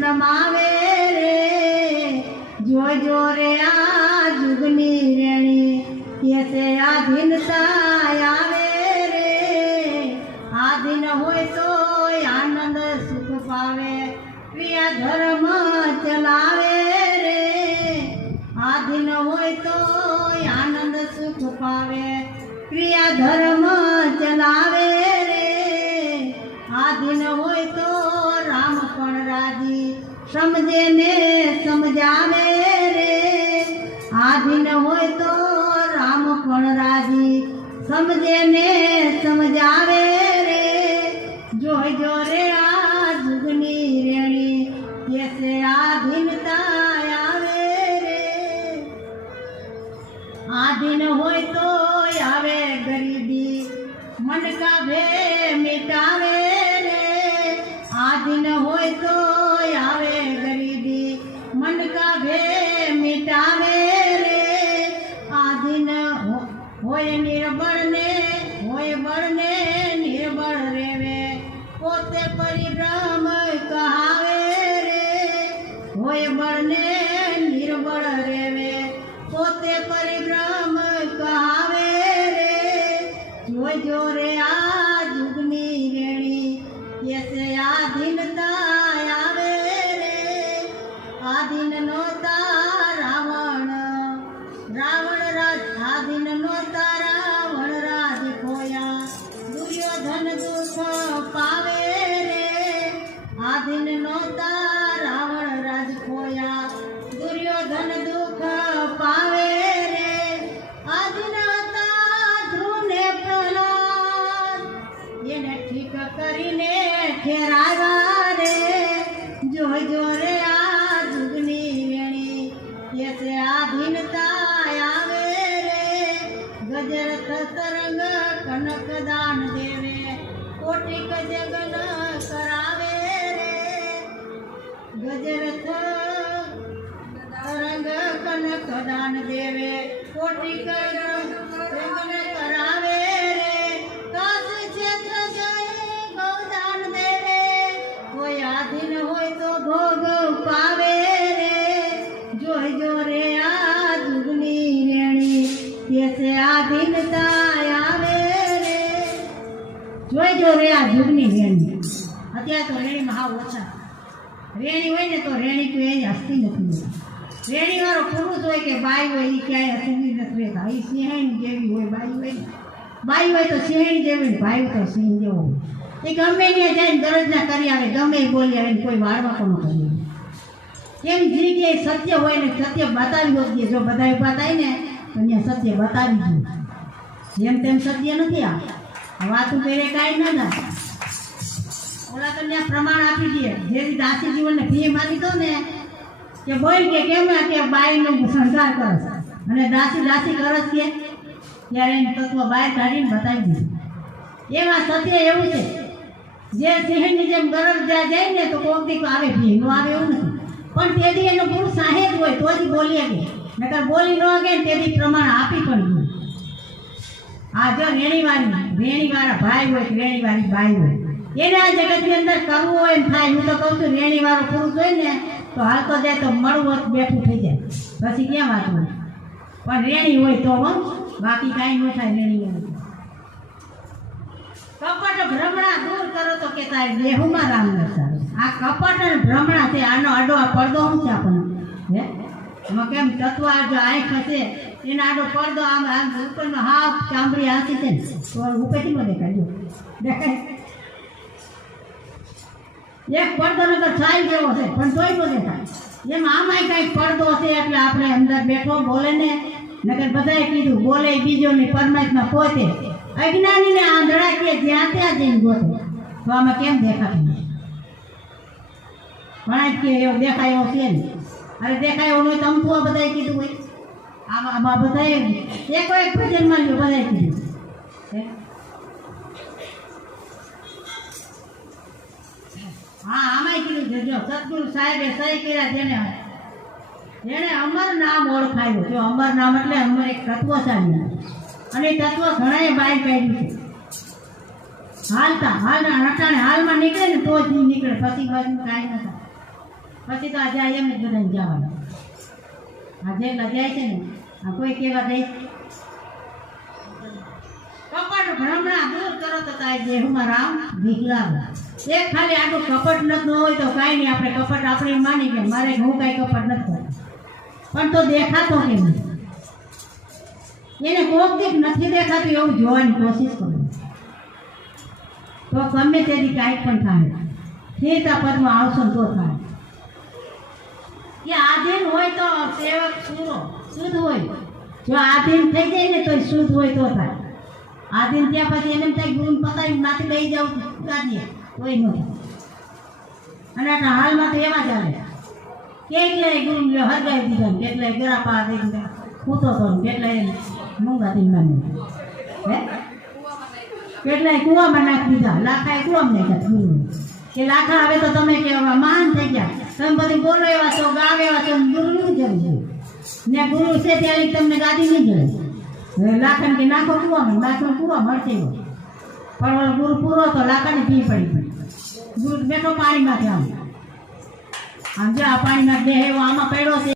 નમાવે રે જોજો રે આ જુગની રેણી કેસે આધીનતા આવે રે આધીન હોય તો આનંદ સુખ પાવે ક્રિયા ધર્મ ચલાવે રે આધીન હોય તો આનંદ સુખ પાવે ક્રિયા ધર્મ ચલાવે રે આધીન હોય તો રામ પણ રાજી સમજે ને સમજાવે રે આધીન હોય તો રામ પણ રાજી સમજે ને સમજાવે રે જોજો રે આ જુગની રેણી કેસે આધીનતા આવે રે આધીન હોય તો આવે ગરીબી મન કા ભે મિટાવે રે આધીન હોય તો આવે ગરીબી મન કા ભે મિટાવે રે આધીન હોય નિર્બળ ને નિર્બળ રેવે પોતે પરિભ્રમ કહાવે રે હોય બળ ને નિર્બળ રેવે પોતે પરિભ્રમ કહાવે રે જોજો રે આ જુગની રેણી કેસે આધીનતા આવે રે આધીન નોતા રાવણ રાજ આધીન નોતા રાવણ રાજ ખોયા દુર્યોધન દુઃખ પાવે રે આધીન નોતા રાવણ રાજ ખોયા દુર્યોધન દુઃખ પાવે રે આધીન હતા ધ્રુવને પ્રહલાદ એને ઠીક કરીને ઠેરાવ્યા રે જોજો રે આ જુગની વેણી કેસે આધીનતા આવે રે ગજરથ તરંગ કનક દાન દેવે કોટિક જગન કરાવે રે ગજરથ તરંગ કનક દાન દેવે કોટિક જગન કરાવે રે કાશ ક્ષેત્ર જય ગૌદાન દેવે કોઈ આધીન હોય તો ભોગ પાવે રે જોજો રે આ જુગની રેણી કેસે આધીનતા આવે રે જોઈજો રે આ જુગની રેણી અત્યારે તો રેણીમાં હાવ ઓછા રેણી હોય ને તો રેણી કોઈ એની હસતી નથી રેણી વાળો પુરુષ હોય કે બાઈ હોય એ ક્યાંય હસતી નથી રહેતા એ સિંહણી જેવી હોય બાઈ હોય તો સિંહણી જેવી ને ભાઈ તો સિંહ જેવો એ ગમે ને જઈને ગરજના કરી આવે ગમે એ બોલી આવે કોઈ વાળવા પણ કરી કેમ જિંદગી સત્ય હોય ને સત્ય બતાવી હોતી જો બધા ઉભા થાય ને તો અહીંયા સત્ય બતાવી દઉં જેમ તેમ સત્ય નથી આ વાતું પહેરે કાંઈ ના ના ઓલા તો ત્યાં પ્રમાણ આપી દઈએ જેવી દાસી જીવનને ફી મારી દો ને કે બોલ કે કેમ કે બાઈનો શણગાર કરસ અને દાસી કરસ કે ત્યારે એને તત્વ બહાર કાઢીને બતાવી દીધું એમાં સત્ય એવું છે જે સિંહણની જેમ ગરજ જ્યાં જાય ને તો કોક દીક આવે ભી નો આવે એવું નથી પણ તેથી એનો ગુરુ સાહેબ હોય તો જ બોલી શકે નકર બોલી ન શકે ને તેથી પ્રમાણ આપી પણ ગયું આ જો રેણીવાળા ભાઈ હોય કે રેણીવાળી બાઈ હોય એને આ જગતની અંદર કરવું હોય એમ થાય હું તો કહું છું રેણીવાળો પુરુષ હોય ને તો હાલતો જાય તો મળવું બેઠું થઈ જાય પછી ક્યાં વાત હોય પણ રેણી હોય તો બાકી કાંઈ ન થાય રેણી હોય કપટ ભ્રમણા દૂર કરો તો કે તારે દેહમાં રામ ન સારું આ કપટ અને ભ્રમણા છે આનો આડો આ પડદો શું છે આપણને હે એમાં કેમ તત્વ જો આંખ હશે એનો આડો પડદો આમ ઉપરનો હાફ ચામડી હાથી છે ને તો ઉપરથી ન દેખાય એક પડદો ન તો છાઈ જેવો છે પણ તોય ન દેખાય એમ આમાંય કાંઈક પડદો છે એટલે આપણે અંદર બેઠો બોલે ને નકર બધાએ કીધું બોલે બીજો ની પરમાત્મા પોતે અજ્ઞાનીને આંધળા કે જ્યાં ત્યાં જઈને ગોતે તો આમાં કેમ દેખાતું નથી પણ કે એવો દેખાય એવો છે ને અરે દેખાય એવો હોય તો અમથું આ બધાએ કીધું હોય આમાં બધાએ એક ભજનમાં લ્યો બધાએ કીધું હા આમાંય કીધું છે જો સદગુરુ સાહેબે સહી કર્યા જેને અમર નામ ઓળખાયું જો અમર નામ એટલે અમર એક તત્વશાળી અને તત્વ ઘણાએ બહાર કાઢ્યું છે હાલમાં નીકળે ને તો જ નીકળે પછી બાજુ કાંઈ ન થાય પછી તો આજે એમ જ બધાને જવાનું. આ જેટલા જાય છે ને આ કોઈ કેવા દે કપટ ભ્રમણા દૂર કરો તો તાય જે હું રામ વિકલાંગ. એક ખાલી આટલું કપટ ન હોય તો કાંઈ નહીં, આપણે કપટ આપણે માની કે મારે હું કાંઈ કપટ નથી કરતો, પણ તો દેખાતો કેમ એને કોક દીક નથી દેખાતું એવું જોવાની કોશિશ કરો તો ગમે તેથી કાંઈ પણ થાય. સ્થિરતા પદમાં આવશો તો થાય કે આધીન હોય તો સેવક શુદ્ધ હોય. જો આધીન થઈ જાય ને તો શુદ્ધ હોય તો થાય. આધીન ત્યાં પછી એને થાય ગુરુ પતાવી નાથી લઈ જાવ ગાડીએ કોઈ ન થાય. અને આટલા હાલમાં તો એવા જ આવે કેટલાય ગુરુ હરગાઈ દીધા, કેટલાય ગરાપા દઈને ખૂતો હતો, કેટલાય મૂંગાથી માની હે કેટલાય કૂવામાં નાખી દીધા, લાખાએ કૂવામાં નાખ્યા ગુરુ કે લાખા આવે તો તમે કેવા મહાન થઈ ગયા, તમે બધી બોલો એવા છો, ગાવ એવા છો, ગુરુ નથી જવું જોઈએ ને ગુરુ છે ત્યારે તમને ગાદી નહીં જડે. લાખાને કે નાખો કૂવામાં, નાખો કૂવા મળશે પણ ગુરુ પૂરો તો લાખાને પી પડી. ગુરુ બેઠો પાણીમાંથી આમ જો આ પાણીમાં બે એવો આમાં